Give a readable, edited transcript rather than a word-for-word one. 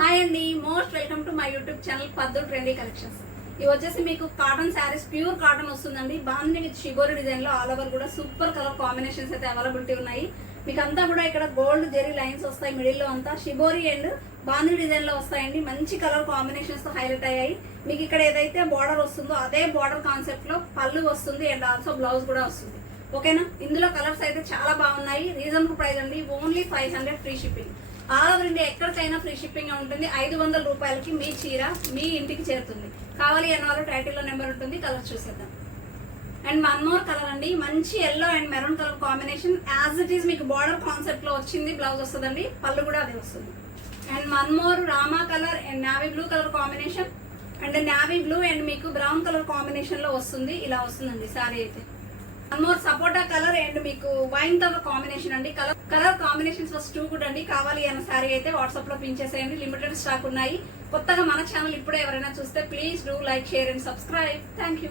Hi అండి, most welcome to my YouTube channel పద్దు trendy collections. ఇవి వచ్చేసి మీకు కాటన్ శారీస్, ప్యూర్ కాటన్ వస్తుందండి. బాగుంది విత్ షిబోరి డిజైన్ లో ఆల్ ఓవర్ కూడా సూపర్ కలర్ కాంబినేషన్స్ అయితే అవైలబిలిటీ ఉన్నాయి. మీకు అంతా కూడా ఇక్కడ గోల్డ్ జెరీ లైన్స్ వస్తాయి. మిడిల్ లో అంతా షిబోరి అండ్ బాంధీ డిజైన్ లో వస్తాయండి. మంచి కలర్ కాంబినేషన్స్ తో హైలైట్ అయ్యాయి. మీకు ఇక్కడ ఏదైతే బార్డర్ వస్తుందో అదే బార్డర్ కాన్సెప్ట్ లో పళ్ళు వస్తుంది అండ్ ఆల్సో బ్లౌజ్ కూడా వస్తుంది. ఓకేనా, ఇందులో కలర్స్ అయితే చాలా బాగున్నాయి. రీజనబుల్ ప్రైస్ అండి, only 500 free shipping. All over India ఎక్కడికైనా ఫ్రీ షిప్పింగ్ ఉంటుంది. 500 రూపాయలకి మీ చీర మీ ఇంటికి చేరుతుంది. కావాలి అన్న వాళ్ళు టైటిల్లో నెంబర్ ఉంటుంది, కలర్ చూసేద్దాం. అండ్ వన్ మోర్ కలర్ అండి, మంచి yellow and maroon colour combination. As it is మీకు బార్డర్ కాన్సెప్ట్ లో వచ్చింది, బ్లౌజ్ వస్తుందండి, పళ్ళు కూడా అదే వస్తుంది. And one more Rama colour and navy blue colour combination. And navy blue and మీకు బ్రౌన్ కలర్ కాంబినేషన్ లో వస్తుంది. ఇలా వస్తుందండి సారీ అయితే. One more sapota colour and మీకు వైన్ కలర్ కాంబినేషన్ అండి. Colour combinations first too good అండి. కావాలి అన్న సారీ అయితే వాట్సాప్ లో పిన్ చేసేయండి. లిమిటెడ్ స్టాక్ ఉన్నాయి. కొత్తగా మన ఛానల్ ఇప్పుడే ఎవరైనా చూస్తే please do like, share and subscribe. Thank you.